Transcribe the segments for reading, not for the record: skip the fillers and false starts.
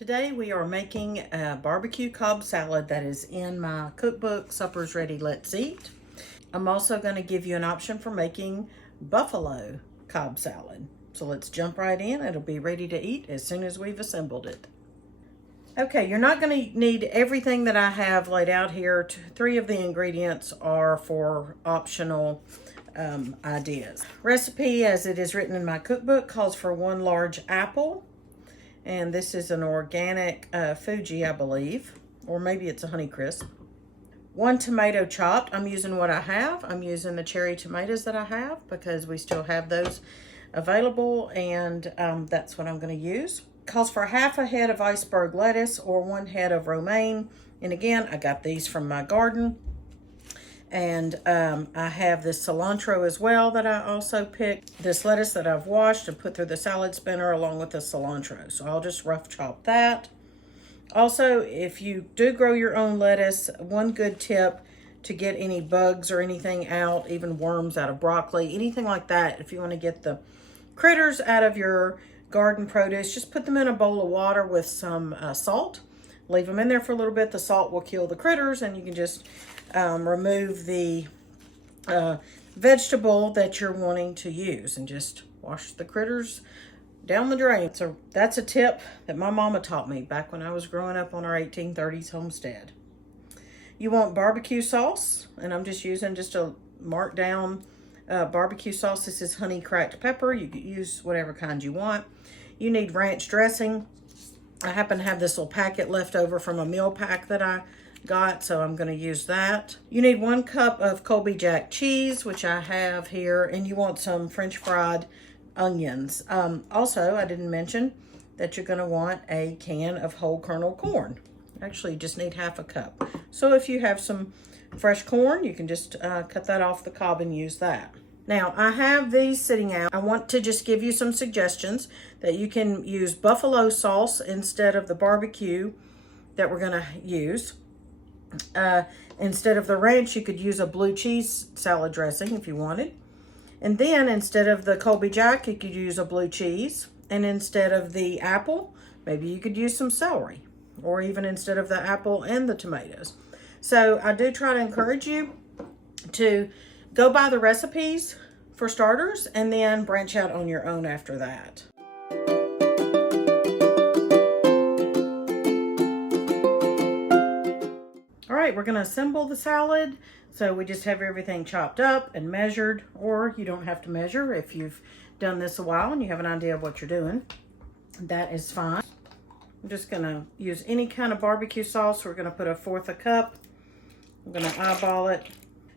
Today we are making a barbecue Cobb salad that is in my cookbook, Supper's Ready, Let's Eat. I'm also going to give you an option for making buffalo Cobb salad. So let's jump right in. It'll be ready to eat as soon as we've assembled it. Okay, you're not going to need everything that I have laid out here. Three of the ingredients are for optional ideas. Recipe, as it is written in my cookbook, calls for 1 large apple. And this is an organic Fuji, I believe, or maybe it's a Honeycrisp. 1 tomato chopped. I'm using what I have. I'm using the cherry tomatoes that I have because we still have those available, and that's what I'm going to use. Calls for 1/2 head of iceberg lettuce or 1 head of romaine. And again, I got these from my garden. And I have this cilantro as well that I also picked. This lettuce that I've washed and put through the salad spinner along with the cilantro. So I'll just rough chop that. Also, if you do grow your own lettuce, one good tip to get any bugs or anything out, even worms out of broccoli, anything like that, if you want to get the critters out of your garden produce, just put them in a bowl of water with some salt. Leave them in there for a little bit. The salt will kill the critters, and you can just remove the vegetable that you're wanting to use and just wash the critters down the drain. So that's a tip that my mama taught me back when I was growing up on our 1830s homestead. You want barbecue sauce, and I'm just using just a marked down barbecue sauce. This is honey cracked pepper. You can use whatever kind you want. You need ranch dressing. I happen to have this little packet left over from a meal pack that I got, so I'm going to use that. You need 1 cup of Colby Jack cheese, which I have here, and you want some French fried onions. Also, I didn't mention that you're going to want a can of whole kernel corn. Actually, you just need 1/2 cup. So if you have some fresh corn, you can just cut that off the cob and use that. Now, I have these sitting out. I want to just give you some suggestions that you can use buffalo sauce instead of the barbecue that we're going to use. Instead of the ranch, you could use a blue cheese salad dressing if you wanted. And then instead of the Colby Jack, you could use a blue cheese. And instead of the apple, maybe you could use some celery. Or even instead of the apple and the tomatoes. So I do try to encourage you to go by the recipes for starters and then branch out on your own after that. All right, we're going to assemble the salad. So we just have everything chopped up and measured, or you don't have to measure if you've done this a while and you have an idea of what you're doing. That is fine. I'm just going to use any kind of barbecue sauce. We're going to put 1/4 cup. I'm going to eyeball it.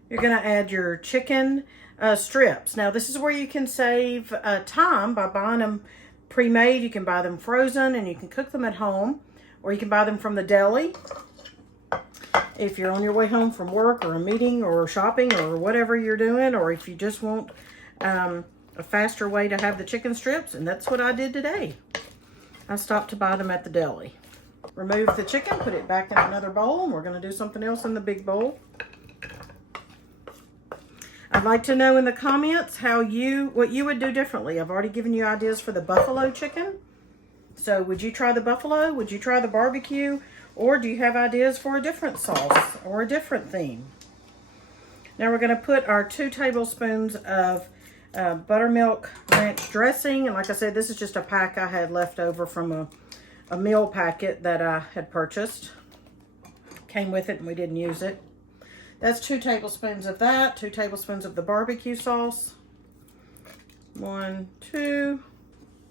You're going to add your chicken strips. Now, this is where you can save time by buying them pre-made. You can buy them frozen and you can cook them at home, or you can buy them from the deli. If you're on your way home from work or a meeting or shopping or whatever you're doing, or if you just want a faster way to have the chicken strips, and that's what I did today. I stopped to buy them at the deli. Remove the chicken, put it back in another bowl, and we're going to do something else in the big bowl. I'd like to know in the comments what you would do differently. I've already given you ideas for the buffalo chicken. So would you try the buffalo? Would you try the barbecue? Or do you have ideas for a different sauce or a different theme? Now we're going to put our 2 tablespoons of buttermilk ranch dressing. And like I said, this is just a pack I had left over from a meal packet that I had purchased. Came with it and we didn't use it. That's 2 tablespoons of that. 2 tablespoons of the barbecue sauce. 1, 2.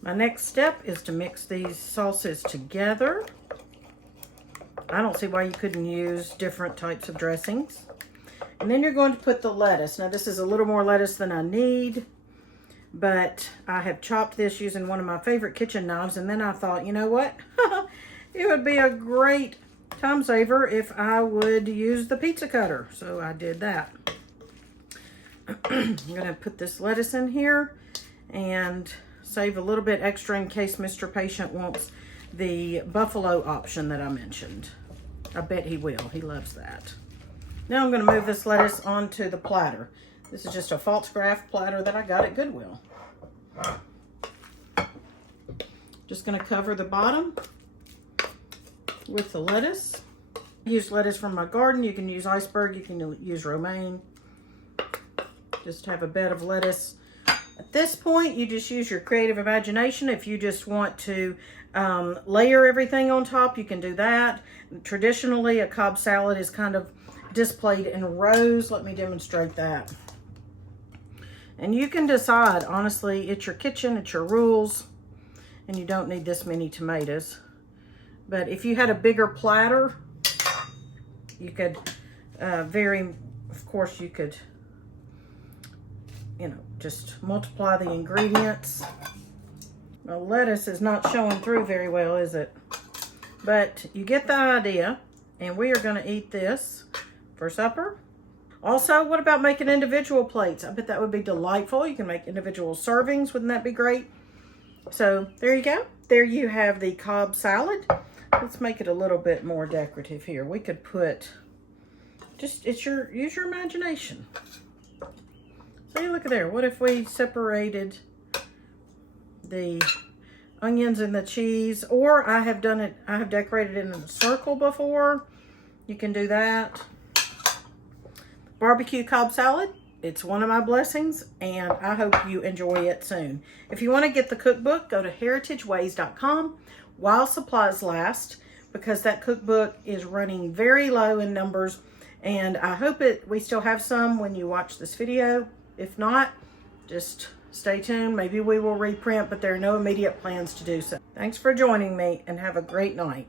My next step is to mix these sauces together. I don't see why you couldn't use different types of dressings. And then you're going to put the lettuce. Now this is a little more lettuce than I need, but I have chopped this using one of my favorite kitchen knives, and then I thought, you know what? It would be a great time saver if I would use the pizza cutter. So I did that. I'm going to put this lettuce in here and save a little bit extra in case Mr. Patient wants the buffalo option that I mentioned. I bet he will. He loves that. Now I'm going to move this lettuce onto the platter. This is just a false graft platter that I got at Goodwill. Just going to cover the bottom with the lettuce. Use lettuce from my garden. You can use iceberg. You can use romaine. Just have a bed of lettuce. At this point, you just use your creative imagination. If you just want to layer everything on top, you can do that. Traditionally, a Cobb salad is kind of displayed in rows. Let me demonstrate that. And you can decide, honestly, it's your kitchen, it's your rules, and you don't need this many tomatoes. But if you had a bigger platter, you could of course, you could, you know, just multiply the ingredients. The lettuce is not showing through very well, is it? But you get the idea, and we are going to eat this for supper. Also, what about making individual plates? I bet that would be delightful. You can make individual servings. Wouldn't that be great? So there you go. There you have the Cobb salad. Let's make it a little bit more decorative here. We could put, use your imagination. See, look at there. What if we separated the onions and the cheese? Or I have decorated it in a circle before. You can do that. Barbecue Cobb salad. It's one of my blessings, and I hope you enjoy it soon. If you want to get the cookbook, go to heritageways.com while supplies last, because that cookbook is running very low in numbers, and I hope we still have some when you watch this video. If not, just stay tuned. Maybe we will reprint, but there are no immediate plans to do so. Thanks for joining me, and have a great night.